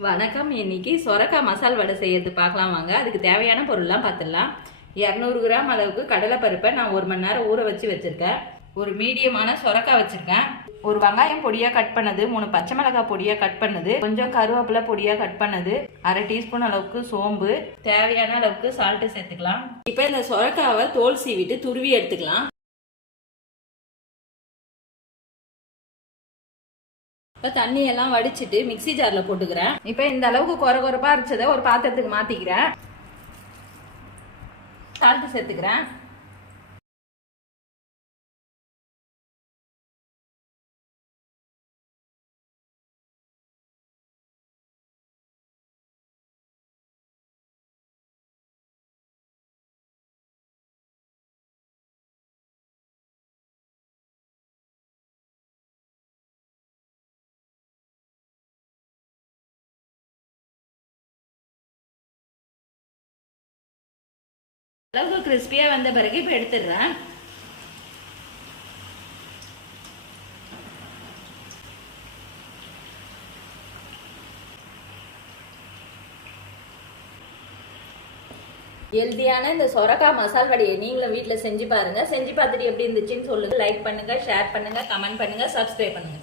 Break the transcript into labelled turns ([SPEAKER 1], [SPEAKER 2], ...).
[SPEAKER 1] வணக்கம். இன்னைக்கு சொரக்காய் மசால் வடை செய்யறது பார்க்கலாம் வாங்க. அதுக்கு தேவையான பொருள்லாம் பார்த்துடலாம் இரநூறு கிராம் அளவுக்கு கடலைப்பருப்பை நான் ஒரு மணி நேரம் ஊற வச்சு வச்சிருக்கேன். ஒரு மீடியமான சொரக்காய் வச்சிருக்கேன். ஒரு வெங்காயம் பொடியா கட் பண்ணது மூணு பச்சை மிளகாய் பொடியா கட் பண்ணது கொஞ்சம் கருவேப்பிலை பொடியா கட் பண்ணது அரை டீஸ்பூன் அளவுக்கு சோம்பு தேவையான அளவுக்கு சால்ட்டு சேர்த்துக்கலாம். இப்போ இந்த சொரக்காவை தோல் சீவிட்டு துருவி எடுத்துக்கலாம். இப்போ தண்ணி எல்லாம் வடிச்சிட்டு மிக்ஸி ஜாரில் போட்டுக்கிறேன். இப்போ இந்த அளவுக்கு குறை குறைப்பா அரைச்சதை ஒரு பாத்திரத்துக்கு மாற்றிக்கிறேன் சால்ட்டு சேர்த்துக்கிறேன். அளவுக்கு கிறிஸ்பியாக வந்த பிறகு இப்போ எடுத்துடுறேன். ஹெல்தியான இந்த சொரக்காய் மசால் வடையை நீங்களும் வீட்டில் செஞ்சு பாருங்க. செஞ்சு பார்த்துட்டு எப்படி இருந்துச்சுன்னு சொல்லுங்க. லைக் பண்ணுங்க ஷேர் பண்ணுங்க கமெண்ட் பண்ணுங்க சப்ஸ்கிரைப் பண்ணுங்க.